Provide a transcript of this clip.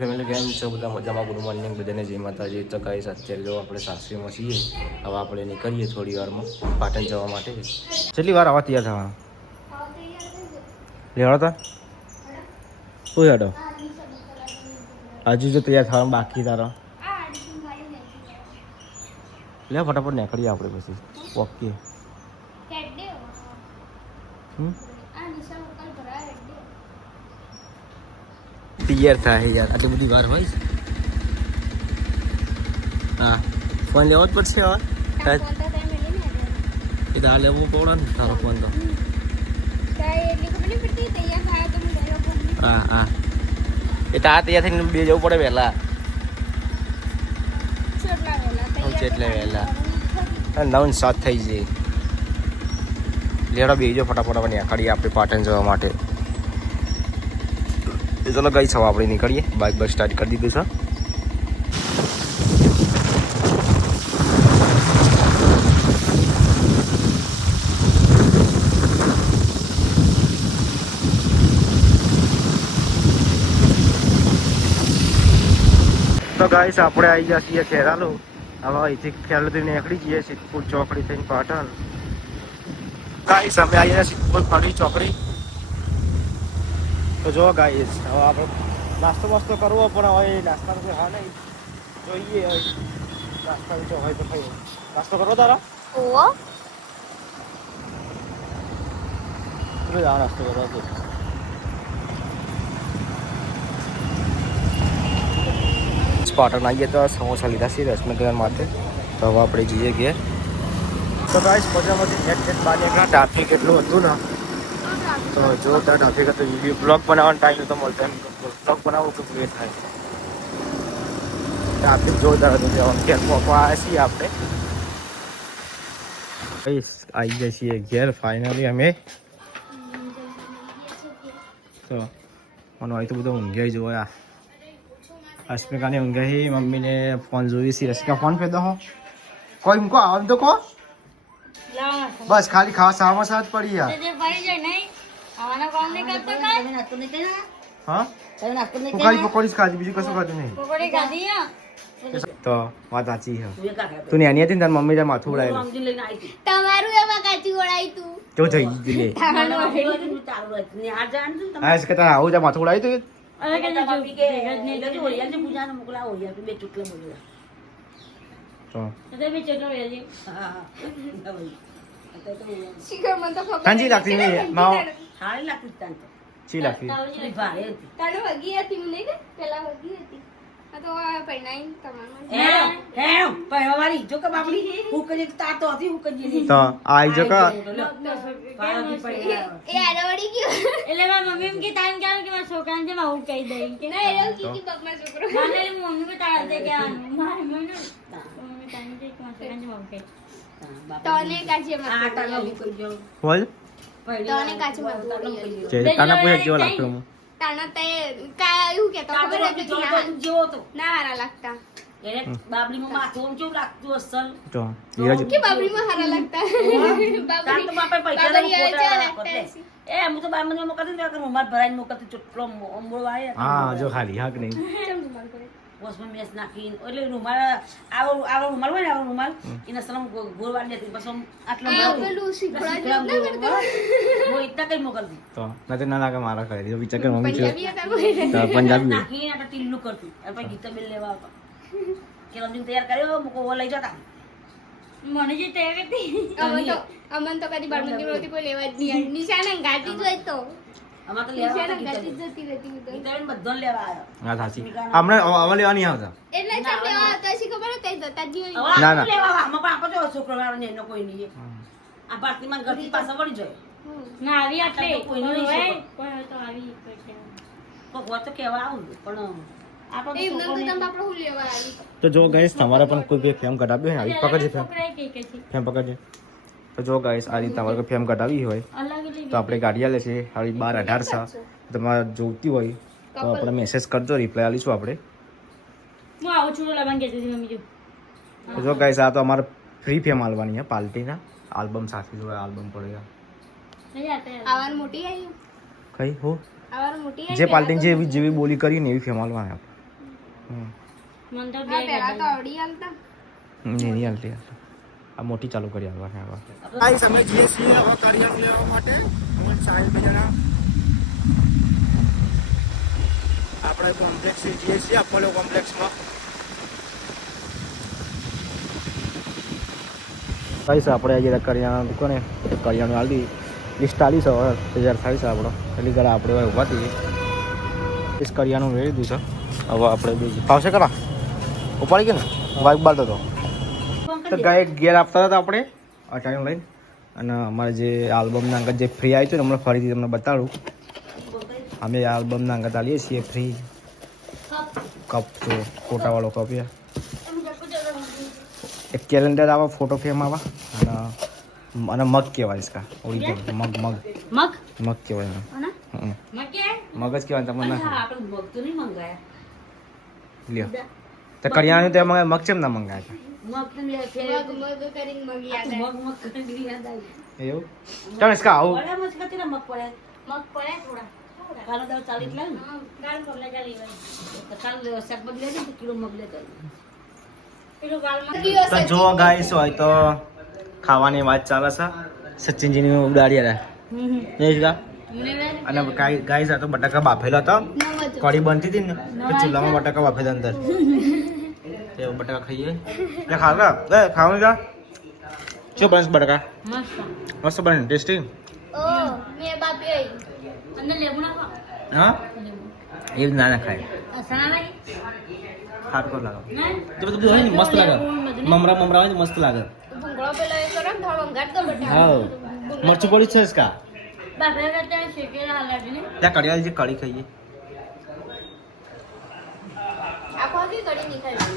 Family કેમ છો બધા મજામાં? ગુડ મોર્નિંગ બધાને જય માતાજી. તો ગાઈસ અત્યારે જો આપણે સાસરીમાં છીએ. હવે આપણે નીકળીએ થોડી વારમાં પાટણ જવા માટે. કેટલી વાર આવા તૈયાર થવા લેવાડો તા શું હેડો હજુ જો તૈયાર થવાનું બાકી તારો લે ફટાફટ નીકળીએ આપણે પછી ઓકે. તૈયાર થાય યાર આટલી બધી વાર હોય. હા ફોન લેવો જ પડશે હવે. એ તો આ લેવું પડે ને તારો ફોન તો. હા હા એ તો આ તૈયાર થઈને બે જવું પડે વહેલા. એટલે વહેલા 9:07 થઈ જાય. લેડો બેજો ફટાફટ આપણે નીકળીએ આપણે પાટણ જવા માટે. ચલો ગઈ સવા આપણે નીકળીએ. બાઇક બસ સ્ટાર્ટ કરી દીધું છે. તો ગાઈસ આપણે આવી ગયા છીએ ખેરાલુ. હવે અહીંથી ખેરાલુથી નીકળી જઈએ સિદ્ધપુર ચોકડી થઈને પાટણ. ગાઈસ અમે આવી ગયા સિદ્ધપુર ફરી ચોકડી. તો જો ગાઈસ હવે આપણે નાસ્તો વાસ્તો કરવો પણ હવે નાસ્તા તો હા નહીં જોઈએ. હવે નાસ્તા જો હોય તો ખાઈએ. નાસ્તો કરો તારા નાસ્તો કરવા તો પાટણ આવીએ તો સમોસા લીધા છે રસમગર માટે. તો હવે આપણે જઈએ ઘેર. તો ગાઈસ મજામાંથી નેટ બહાર નીકળ્યા. ટ્રાફિક એટલું હતું ને તો જોરદાર ટ્રાફિક હતું. વિડીયો બ્લોગ બનાવવાનો ટાઈમ નતો મળતો. એમ બ્લોગ બનાવવું કે પૂરે થાય. ટ્રાફિક જોરદાર હતું. ઘેર પહોંચવા આવ્યા છીએ આપણે. આવી ગયા છીએ ઘેર ફાઇનલી અમે. તો મને હોય તો બધું ઊંઘાઈ જોયા. અસ્મિકાને ઊંઘાઈ. મમ્મીને ફોન જોઈ છે. અસ્મિકા ફોન પે દો કોઈ મૂકો આવ તો કહો. બસ ખાલી ખાવા સાવા સાથ પડી યાર. હા હું ખાલી પકોડી ખાધી બીજું કશું ખાધું નહીં. તો વાત સાચી છે. તું નાની હતી ને તારી મમ્મી તાર માથું ઉડાયેલું. તમારું એમાં કાચી ઓળાઈ તું જો થઈ ગઈ હા કે તાર આવું તાર માથું ઉડાયું તું. સાંજી લાગતી નહીં માવો ચી લાગતી તારો વગી હતી મને કે પેલા વગી હતી આ તો પૈણાઈ તમારું તો આઈ જો કા એ આરવડી ગયો એટલે મારી મમ્મી એમ કે તાન કહેવાનું કે મારા છોકરાને જેમ આવું કહી દઈ કે ના એ કી કી બકમાં છોકરો મને મમ્મી કો તાર દે કહેવાનું મારી મમ્મી તાન કે મારા છોકરાને જેમ આવું કહી તને કાચી માં બોલ તને કાચી માં જે તાના પૂછે કેવો લાગતો હું તાના તે કા એવું કે તો ખબર હતી કે ના હારા લાગતા બાબલીમાં માથું કેવું લાગતું અસલ તો ધીરજ કે બાબરીમાં હારા લાગતા બાબરી એ હું તો બાર મને મોકલતી ને રૂમાલ ભરાઈને મોકલતી ચોટલો ઓમળો આવે હા જો ખાલી હાક નહીં વોશમાં મેસ નાખીને એટલે રૂમાલ આવો રૂમાલ હોય ને આવો રૂમાલ એના સલમ ગોળવાળ લેતી પછી આટલો પેલું શીખડા જેવું ના કરતા હું ઇતના કઈ મોકલતી તો નથી ના લાગે મારા કરે દીધો વિચાર કર મમ્મી છે પંજાબી હતા કોઈ તો પંજાબી નાખીને આટલા ટીલું કરતું અને પછી ગીતા બેલ લેવા આવતા કે રમજીને તૈયાર કર્યો મૂકો લઈ જતા મને જે તૈયાર હતી અમન તો કદી બાર મંદિર માંથી કોઈ લેવા જ નહીં નિશાના ગાતી જોઈ તો અમાર તો લેવા નિશાના ગાતી જતી રહેતી તો ગીતા બેન બધાને લેવા આવ્યો હા સાચી હમણાં આવા લેવા નહીં આવતા એટલે ચાલ લેવા આવતા શી ખબર કઈ જતા જ નહીં હવે ના, ના. લેવા આમાં પણ આપણો છોકરો વાળો ને એનો કોઈ નહીં આ પાર્ટીમાં ઘરથી પાછા વળી જાય ના આવી આટલે કોઈ નહીં હોય શીખો. કોઈ હોય તો આવી કોઈ છે કોઈ હોત તો કહેવા આવું પણ આપણો એમ છોકરો નંદ ને- તમ આપણે હું લેવા આવી તો જો ગાઈસ તમારે પણ કોઈ બી ફેમ કઢાવ્યું હોય ને આવી પકડજે ફેમ છોકરાએ કઈ કઈ છે ફેમ પકડજે. તો જો ગાઈસ આ રીતે તમારે કોઈ ફેમ કઢાવી હોય અલગ અલગ તો આપણે ગાડી આલે છે આવી 12-18 તમારે જોઈતી હોય તો આપણે મેસેજ કરજો રિપ્લાય આલીશું આપણે. હું આવું છું લગન કહેતી હતી મમ્મી જો તો જો ગાઈસ આ તો અમારે ફ્રી ફેમ આલવાની છે પાર્ટીના આલ્બમ સાથે જો આલ્બમ પડેગા નહીં આતે આવાર મોટી આવી કઈ હો આવાર મોટી જે પાર્ટી જેવી બોલી કરીને એવી ફેમ આલવાની આપણે. મને તો બે આ પહેલા તો આવડી હાલતા નહીં હાલતી આ મોટી ચાલુ કરી આવવાની હવે ગાઈસ અમે જઈએ છીએ હવે કરિયાણું લેવા માટે અમે સાહેબ બે જણા આપણે કોમ્પ્લેક્સ જઈએ છીએ અપોલો કોમ્પ્લેક્સમાં ગાઈસ આપણે આજે કરિયાણા દુકાને કરિયાણું આલી લિસ્ટ આલી છે હવે તૈયાર થાય છે આપણો એટલી ઘરે આપણે હવે ઊભા થઈએ એ કરિયાણું લઈ લીધું છે હવે આપણે બીજું ફાવશે કરા ઉપાડી કે ને વાઇક બાળતો હતો તો ગાય ગેર આપતા હતા આપણે અટાણું લઈને અને અમારે જે આલ્બમના અંગત જે ફ્રી આવ્યું હતું ને હમણાં ફરીથી તમને બતાડું અમે આલ્બમના અંગત આવીએ છીએ ફ્રી કપ તો ફોટાવાળો કપ એક કેલેન્ડર આવે ફોટો ફ્રેમ આવે અને મગ કહેવાય इसका ઓરિજિનલ મગ મગ મગ કહેવાય એને મગ જ કહેવાય તમને આપણે મગ તો નહીં મંગાયા લ્યો તો કરિયાણું તે મગ ચેમ ના મંગાયા મગ તો લે છે મગ મગ કરીને મગ યાદ આવે. મગ કરી યાદ આવી એવું ચાલ इसका આવું પડે મસ્ત કતીના મગ પડે મગ પડે થોડા કાલો દાવ ચાલી જ લાવ હા ગાળ પગલા ચાલી ગઈ ને કાલ શાકભાજી લેજે તો કિલો મગ લેતો પેલું ગાળમાં તો જો ગાઈસ હોય તો ખાવાની વાત ચાલે છે સચિનજીની ઉડાડી રહ્યા અને ગાઈસ આ તો બટાકા બાફેલો હતો કઢી બનતી હતી ને તો ચૂલામાં બટાકા બાફેલા અંદર તે બટાકા ખાઈએ એટલે ખાવા ખાવાનું કા શું બનશે બટાકા મસ્ત મસ્ત બને ટેસ્ટી ઓ મે બાપી અંદર લેબુ નાખો હા એ ના ના ખાય અસણા લાગી હાર્ડકોર લાગે ના તો બધું હોય ને મસ્ત લાગે મમરા હોય ને મસ્ત લાગે ભૂંગળો પેલો એ કરો ને થોડો ગાટ દો બટા હા મરચું પડ્યું છે इसका બાપરે કરતા શેકેલા હાલાડી ને ત્યાં કડિયાળી જે કઢી ખાઈએ આખો દી કડી નહીં ખાઈ